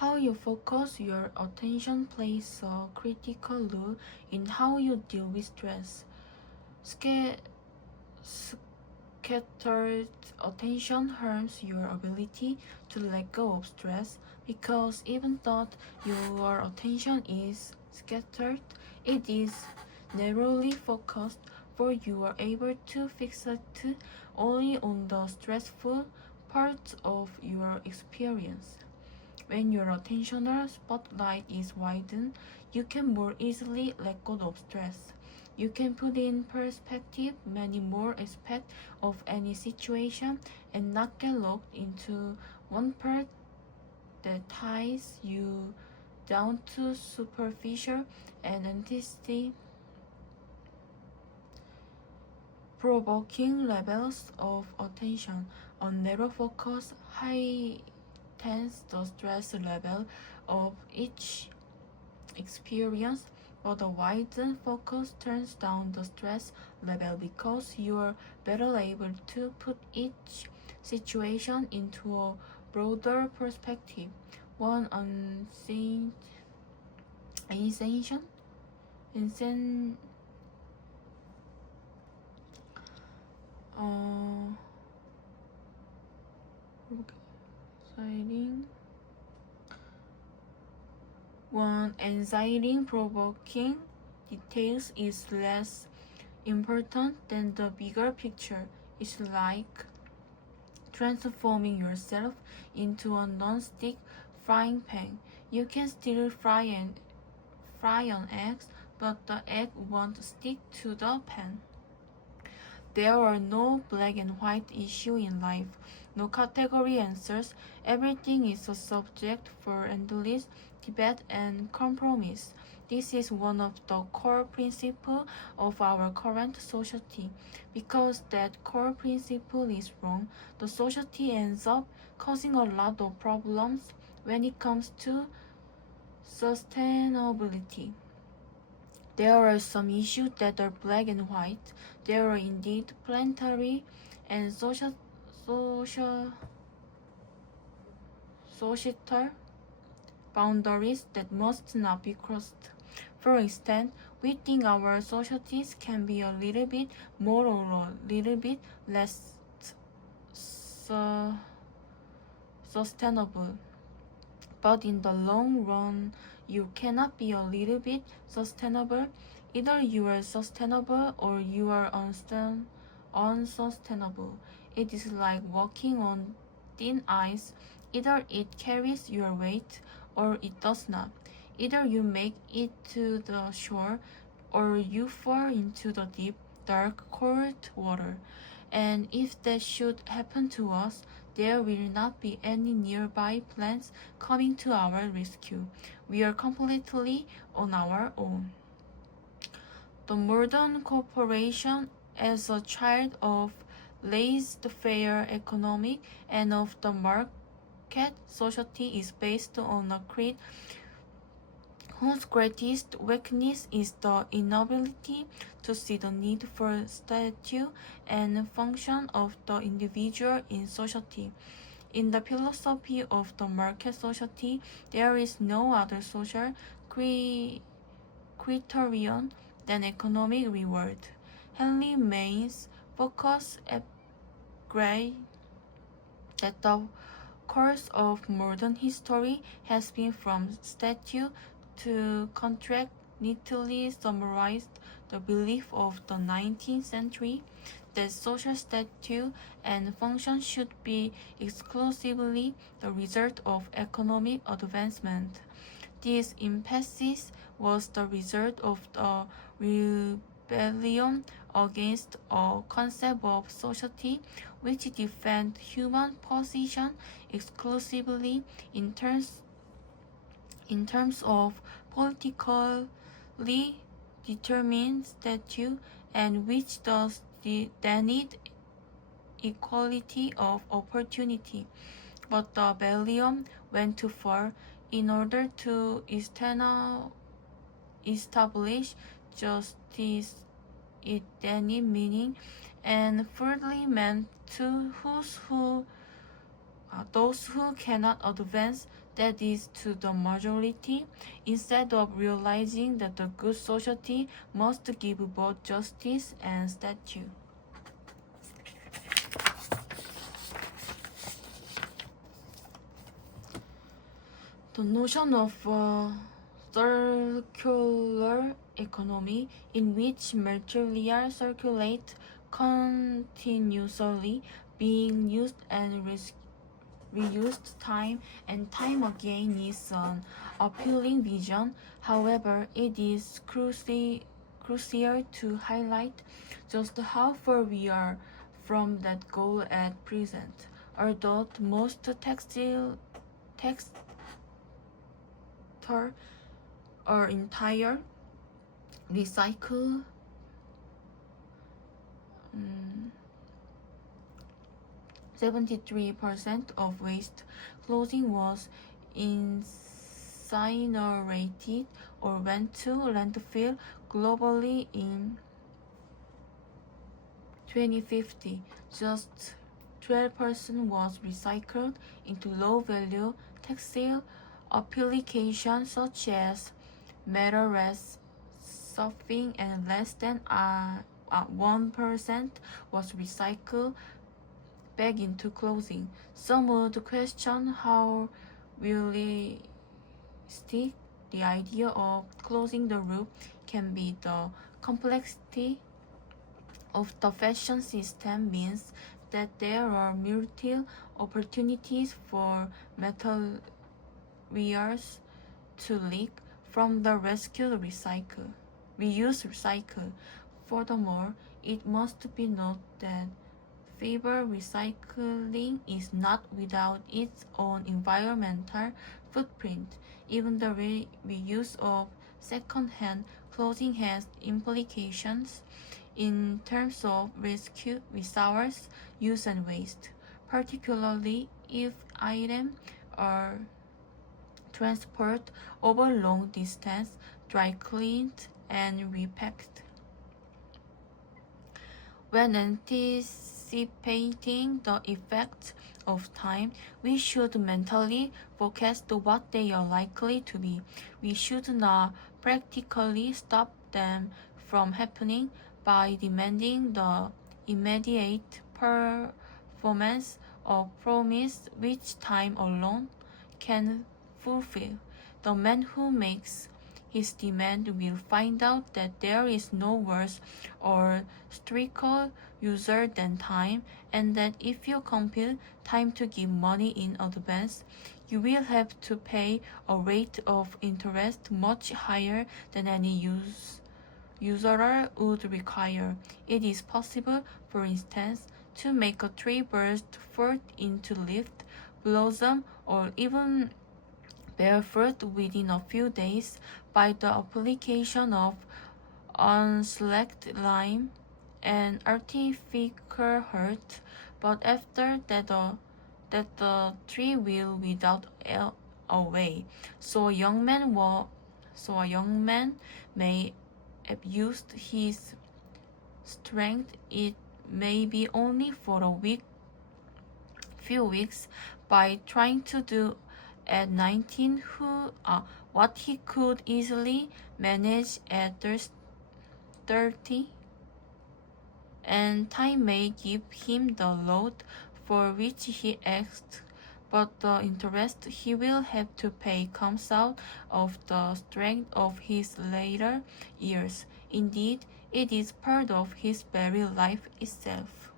How you focus your attention plays a critical role in how you deal with stress. Sca- Scattered attention harms your ability to let go of stress because even though your attention is scattered, it is narrowly focused, for you are able to fixate only on the stressful parts of your experience. When your attentional spotlight is widened, you can more easily let go of stress. You can put in perspective many more aspects of any situation and not get locked into one part that ties you down to superficial and intensity provoking levels of attention. A narrow focus heightens the stress level of each experience, but a widened focus turns down the stress level because you're better able to put each situation into a broader perspective. One sensation, insen, uh, exciting. One anxiety-provoking details is less important than the bigger picture. It's like transforming yourself into a non-stick frying pan. You can still fry an egg, but the egg won't stick to the pan. There are no black and white issues in life, no category answers. Everything is a subject for endless debate and compromise. This is one of the core principles of our current society. Because that core principle is wrong, the society ends up causing a lot of problems when it comes to sustainability. There are some issues that are black and white. There are indeed planetary and social, societal boundaries that must not be crossed. For instance, we think our societies can be a little bit more or a little bit less sustainable. But in the long run, you cannot be a little bit sustainable. Either you are sustainable or you are unsustainable. It is like walking on thin ice. Either it carries your weight or it does not. Either you make it to the shore or you fall into the deep, dark, cold water. And if that should happen to us, there will not be any nearby planes coming to our rescue. We are completely on our own. The modern corporation, as a child of laissez-faire economic and of the market society, is based on a creed whose greatest weakness is the inability to see the need for statue and function of the individual in society. In the philosophy of the market society, there is no other social criterion than economic reward. Henry Mayne's focus agreed that the course of modern history has been from statue to contract neatly summarized the belief of the 19th century that social status and function should be exclusively the result of economic advancement. This emphasis was the result of the rebellion against a concept of society which defends human position exclusively in terms of politically determined status and which does deny equality of opportunity. But the rebellion went too far. In order to establish justice in any meaning, and thirdly meant to those who those who cannot advance, that is, to the majority, instead of realizing that the good society must give both justice and statue. The notion of circular economy, in which material circulate continuously, being used and reused time and time again, is an appealing vision. However, it is crucial to highlight just how far we are from that goal at present. Although most textile or entire recycle 73% of waste clothing was incinerated or went to landfill globally in 2050. Just 12% was recycled into low-value textile applications such as mattress stuffing, and less than 1% was recycled back into clothing. Some would question how realistic the idea of closing the loop can be. The complexity of the fashion system means that there are multiple opportunities for materials to leak from the reuse recycle. Furthermore, it must be noted that fiber recycling is not without its own environmental footprint. Even the reuse of second-hand clothing has implications in terms of resource use and waste, particularly if items are transported over long distance, dry cleaned, and repacked. When anticipating the effects of time, we should mentally forecast what they are likely to be. We should not practically stop them from happening by demanding the immediate performance of promise which time alone can fulfill. The man who makes his demand will find out that there is no worse or stricter user than time, and that if you compel time to give money in advance, you will have to pay a rate of interest much higher than any usurer would require. It is possible, for instance, to make a tree burst forth into leaf, blossom, or even bear fruit within a few days by the application of unslacked lime and artificial hurt, but after that the tree will wither away. So a young man may abuse his strength. It may be only for few weeks, by trying to do at 19 what he could easily manage at 30, and time may give him the load for which he asked, but the interest he will have to pay comes out of the strength of his later years. Indeed, it is part of his very life itself.